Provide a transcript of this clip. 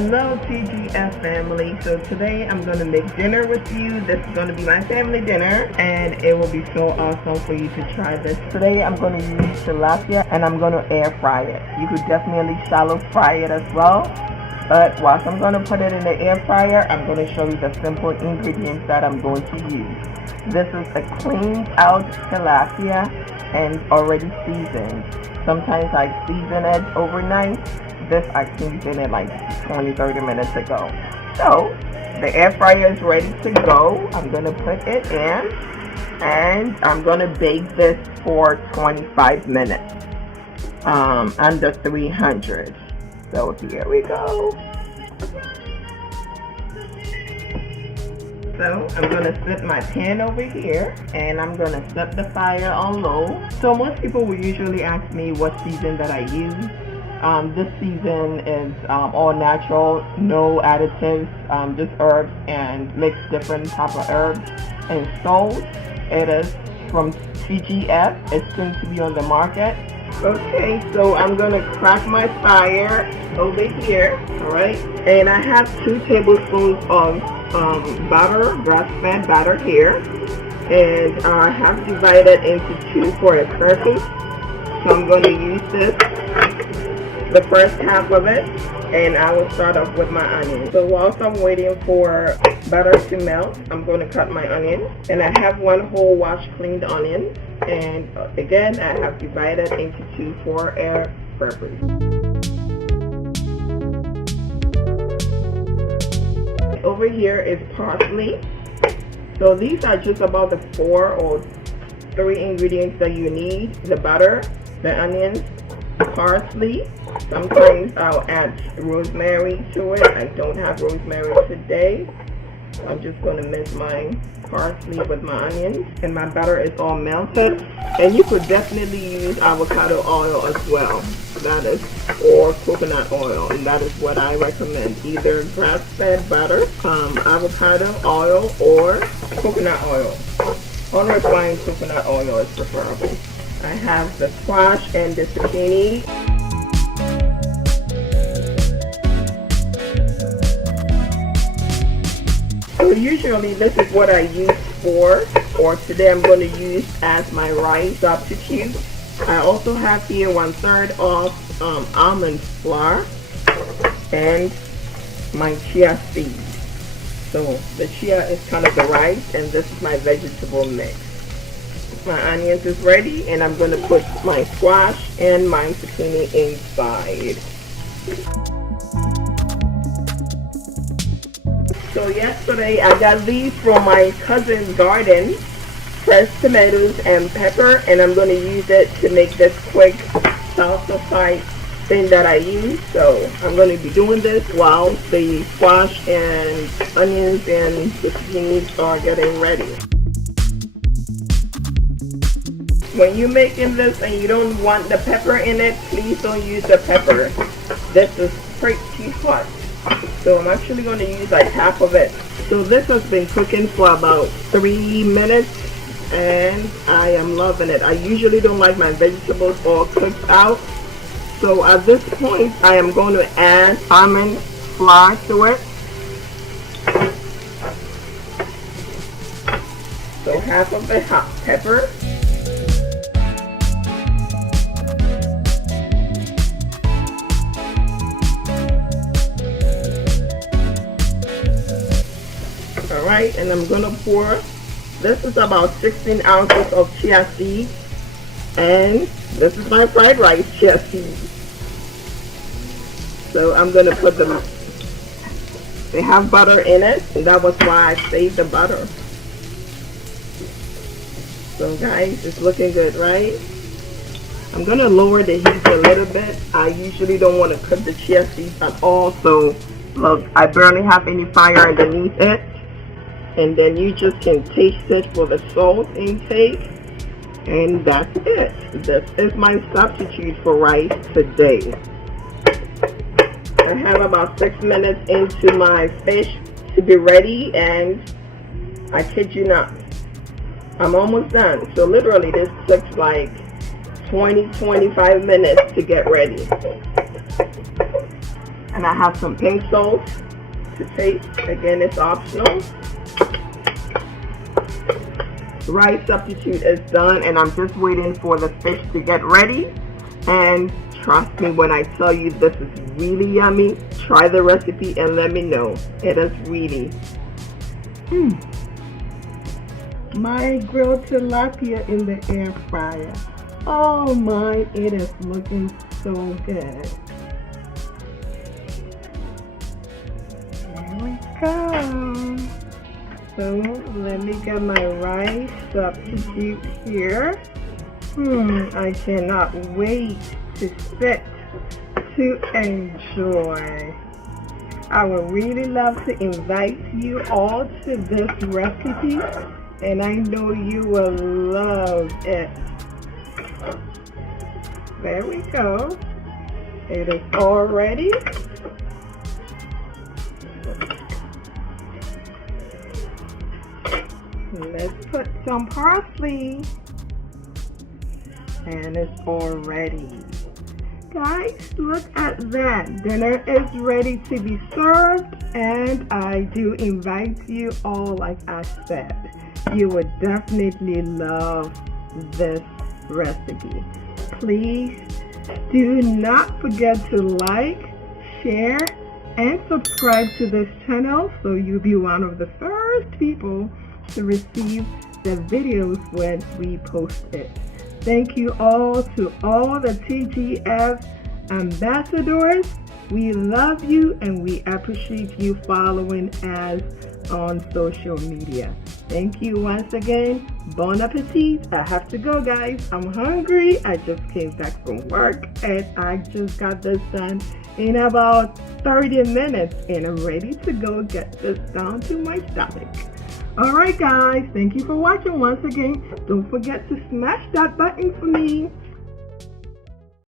Hello TGF family. So today I'm going to make dinner with you. This is going to be my family dinner and it will be so awesome for you to try this. Today I'm going to use tilapia and I'm going to air fry it. You could definitely shallow fry it as well. But whilst I'm going to put it in the air fryer, I'm going to show you the simple ingredients that I'm going to use. This is a cleaned out tilapia and already seasoned. Sometimes I season it overnight. This I seasoned it like 20-30 minutes ago. So the air fryer is ready to go. I'm going to put it in and I'm going to bake this for 25 minutes under 300. So here we go. So I'm going to set my pan over here and I'm going to set the fire on low. So most people will usually ask me what season that I use. This season is all natural, no additives, just herbs and mixed different type of herbs and salt. It is from TGF. It's soon to be on the market. Okay, so I'm going to crack my fire over here, alright? And I have 2 tablespoons of butter, grass-fed butter here. And I have divided into 2 for a purpose. So I'm going to use this, the first half of it, and I will start off with my onion. So whilst I'm waiting for butter to melt, I'm going to cut my onion. And I have 1 whole washed cleaned onion. And again, I have divided into 2 for air purpose. Over here is parsley. So these are just about the 4 or 3 ingredients that you need. The butter, the onions, parsley. Sometimes I'll add rosemary to it. I don't have rosemary today. I'm just going to mix my parsley with my onions, and my butter is all melted. And you could definitely use avocado oil as well. That is, or coconut oil, and that is what I recommend. Either grass-fed butter, avocado oil, or coconut oil. Unrefined coconut oil is preferable. I have the squash and the zucchini. So usually this is what I use for, or today I'm going to use as my rice substitute. I also have here 1/3 of almond flour and my chia seeds. So the chia is kind of the rice and this is my vegetable mix. My onions is ready and I'm going to put my squash and my zucchini inside. So yesterday I got these from my cousin's garden, fresh tomatoes and pepper, and I'm going to use it to make this quick salsa type thing that I use. So I'm going to be doing this while the squash and onions and the zucchinis are getting ready. When you're making this and you don't want the pepper in it, please don't use the pepper. This is pretty hot. So I'm actually going to use like half of it. So this has been cooking for about 3 minutes and I am loving it. I usually don't like my vegetables all cooked out. So at this point I am going to add almond flour to it. So half of the hot pepper. Alright, and I'm going to pour, this is about 16 ounces of chia seeds, and this is my fried rice chia seeds. So I'm going to put them, they have butter in it, and that was why I saved the butter. So guys, it's looking good, right? I'm going to lower the heat a little bit. I usually don't want to cook the chia seeds at all, so look, I barely have any fire underneath it. And then you just can taste it for the salt intake, and that's it. This is my substitute for rice today. I have about 6 minutes into my fish to be ready, and I kid you not, I'm almost done. So literally this took like 20-25 minutes to get ready. And I have some pink salt to taste. Again, it's optional. Rice substitute is done, and I'm just waiting for the fish to get ready. And trust me when I tell you this is really yummy. Try the recipe and let me know. It is really. My grilled tilapia in the air fryer. Oh my, it is looking so good. There we go. So let me get my rice substitute here. I cannot wait to sit to enjoy. I would really love to invite you all to this recipe, and I know you will love it. There we go. It is all ready. Let's put some parsley. And it's all ready. Guys, look at that. Dinner is ready to be served, and I do invite you all, like I said. You would definitely love this recipe. Please do not forget to like, share, and subscribe to this channel so you'll be one of the first people to receive the videos when we post it. Thank you all to all the TGF ambassadors. We love you and we appreciate you following us on social media. Thank you once again. Bon appetit. I have to go, guys. I'm hungry. I just came back from work and I just got this done in about 30 minutes and I'm ready to go get this down to my stomach. Alright guys, thank you for watching once again. Don't forget to smash that button for me.